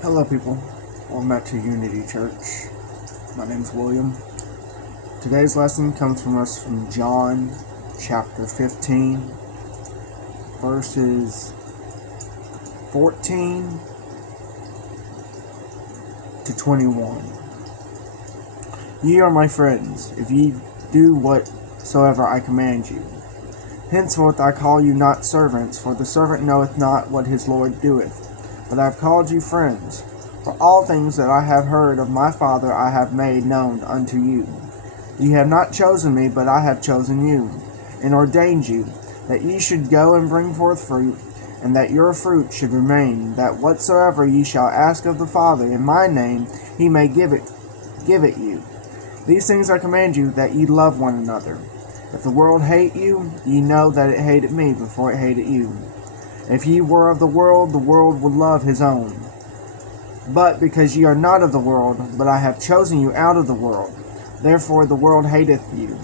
Hello, people. Welcome back to Unity Church. My name's William. Today's lesson comes from us from John chapter 15, verses 14 to 21. Ye are my friends, if ye do whatsoever I command you. Henceforth I call you not servants, for the servant knoweth not what his Lord doeth. But I have called you friends, for all things that I have heard of my Father I have made known unto you. Ye have not chosen me, but I have chosen you, and ordained you, that ye should go and bring forth fruit, and that your fruit should remain, that whatsoever ye shall ask of the Father in my name, he may give it you. These things I command you, that ye love one another. If the world hate you, ye know that it hated me before it hated you. If ye were of the world would love his own. But because ye are not of the world, but I have chosen you out of the world, therefore the world hateth you.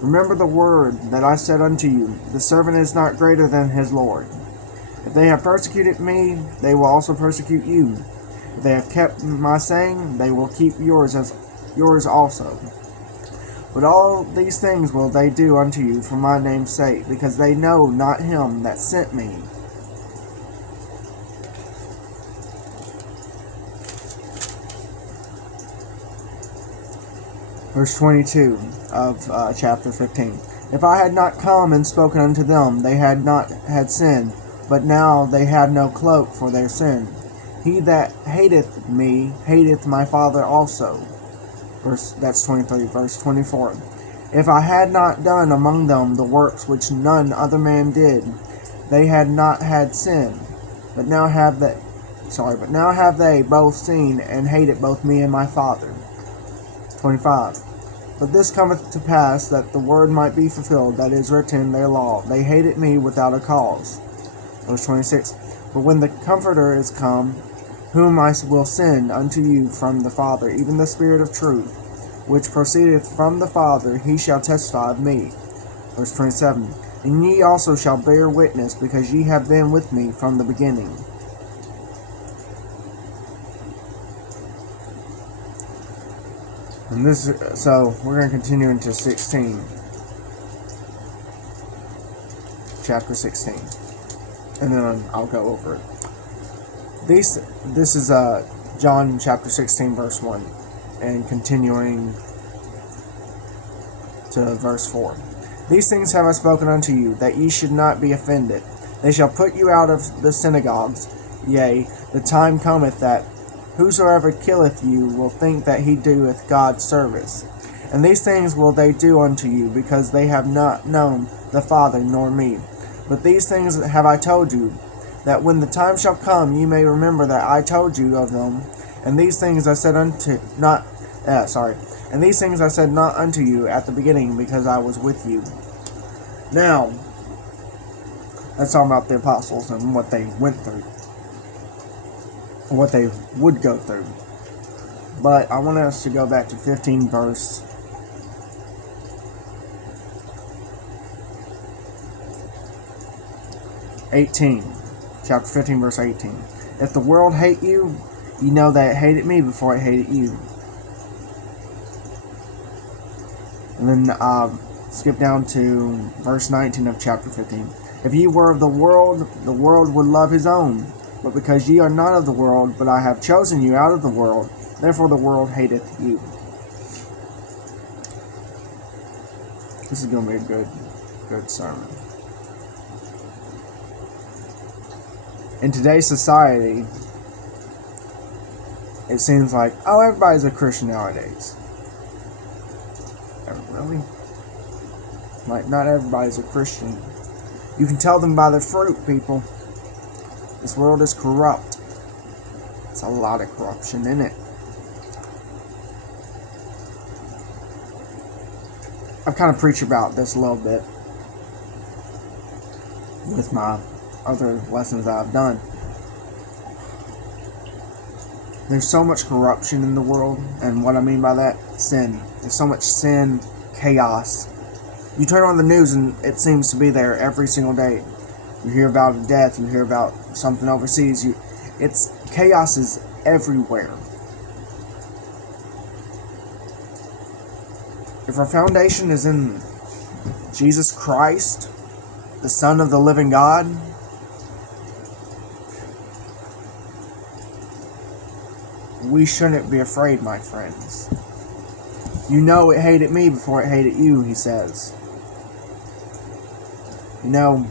Remember the word that I said unto you, the servant is not greater than his Lord. If they have persecuted me, they will also persecute you. If they have kept my saying, they will keep yours also. But all these things will they do unto you for my name's sake, because they know not him that sent me. Verse 22 of chapter 15. If I had not come and spoken unto them, they had not had sin, but now they have no cloak for their sin. He that hateth me hateth my Father also. That's 23. Verse 24. If I had not done among them the works which none other man did, they had not had sin. But now have they both seen and hated both me and my Father. 25. But this cometh to pass, that the word might be fulfilled that is written in their law, they hated me without a cause. Verse 26. But when the Comforter is come, whom I will send unto you from the Father, even the Spirit of truth, which proceedeth from the Father, he shall testify of me. Verse 27. And ye also shall bear witness, because ye have been with me from the beginning. And so we're going to continue into 16. Chapter 16. And then I'll go over it. This is John chapter 16 verse 1, and continuing to verse 4. These things have I spoken unto you, that ye should not be offended. They shall put you out of the synagogues. Yea, the time cometh that whosoever killeth you will think that he doeth God service. And these things will they do unto you, because they have not known the Father nor me. But these things have I told you, that when the time shall come, ye may remember that I told you of them. And these things I said not unto you at the beginning, because I was with you. Now, let's talk about the apostles and what they went through, what they would go through. But I want us to go back to 15 verse 18. Chapter 15 verse 18. If the world hate you, ye know that it hated me before it hated you. And then skip down to verse 19 of chapter 15. If ye were of the world would love his own. But because ye are not of the world, but I have chosen you out of the world, therefore the world hateth you. This is going to be a good sermon. In today's society, it seems like, everybody's a Christian nowadays. Really? Like, not everybody's a Christian. You can tell them by their fruit, people. This world is corrupt. It's a lot of corruption in it. I've kind of preached about this a little bit with my other lessons that I've done. There's so much corruption in the world, and what I mean by that, sin. There's so much sin, chaos. You turn on the news and it seems to be there every single day. You hear about a death, you hear about something overseas. Chaos is everywhere. If our foundation is in Jesus Christ, the Son of the living God, we shouldn't be afraid, my friends. You know it hated me before it hated you, he says. You know,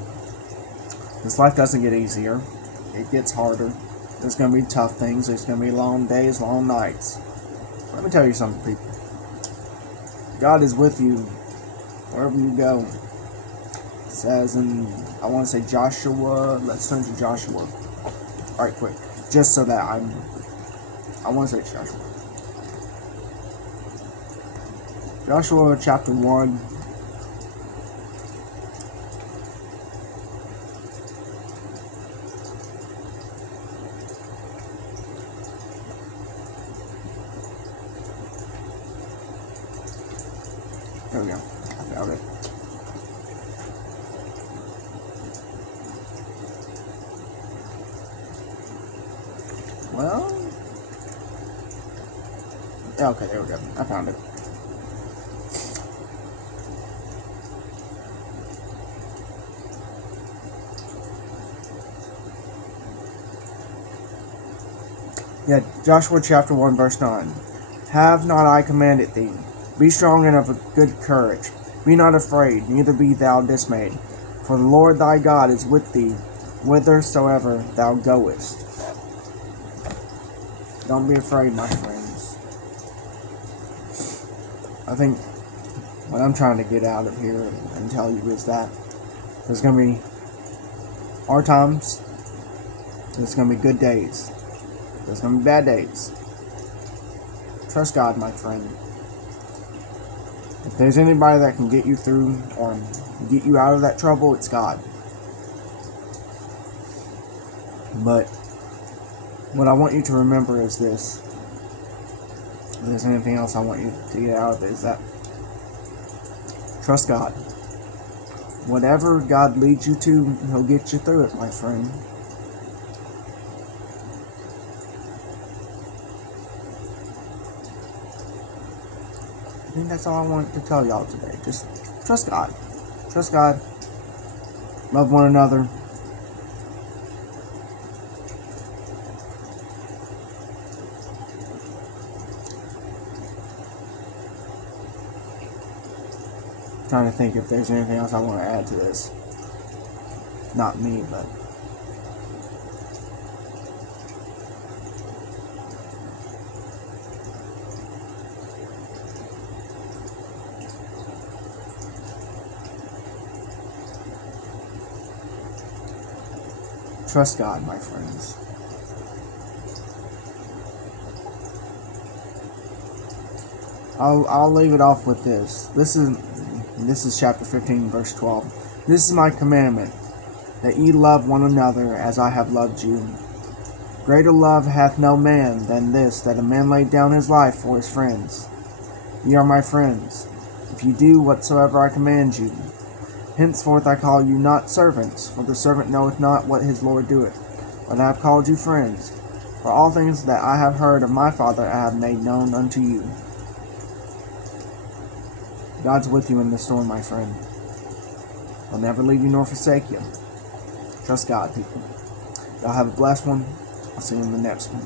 this life doesn't get easier. It gets harder. There's going to be tough things. There's going to be long days, long nights. Let me tell you something, people. God is with you wherever you go. It says in, I want to say Joshua. Let's turn to Joshua. Alright, quick. Just so that I want to say Joshua. Joshua chapter 1. There we go. I found it. Well, okay, there we go. I found it. Yeah, Joshua chapter 1 verse 9. Have not I commanded thee? Be strong and of a good courage. Be not afraid, neither be thou dismayed. For the Lord thy God is with thee, whithersoever thou goest. Don't be afraid, my friends. I think what I'm trying to get out of here and tell you is that there's going to be hard times. There's going to be good days. There's going to be bad days. Trust God, my friend. If there's anybody that can get you through or get you out of that trouble, it's God. But what I want you to remember is this. If there's anything else I want you to get out of it, is that trust God. Whatever God leads you to, He'll get you through it, my friend. I think that's all I wanted to tell y'all today. Just trust God. Trust God. Love one another. Trying to think if there's anything else I want to add to this. Not me, but trust God, my friends. I'll leave it off with this. This is chapter 15, verse 12. This is my commandment, that ye love one another as I have loved you. Greater love hath no man than this, that a man lay down his life for his friends. Ye are my friends, if ye do whatsoever I command you. Henceforth I call you not servants, for the servant knoweth not what his Lord doeth. But I have called you friends, for all things that I have heard of my Father I have made known unto you. God's with you in the storm, my friend. I'll never leave you nor forsake you. Trust God, people. Y'all have a blessed one. I'll see you in the next one.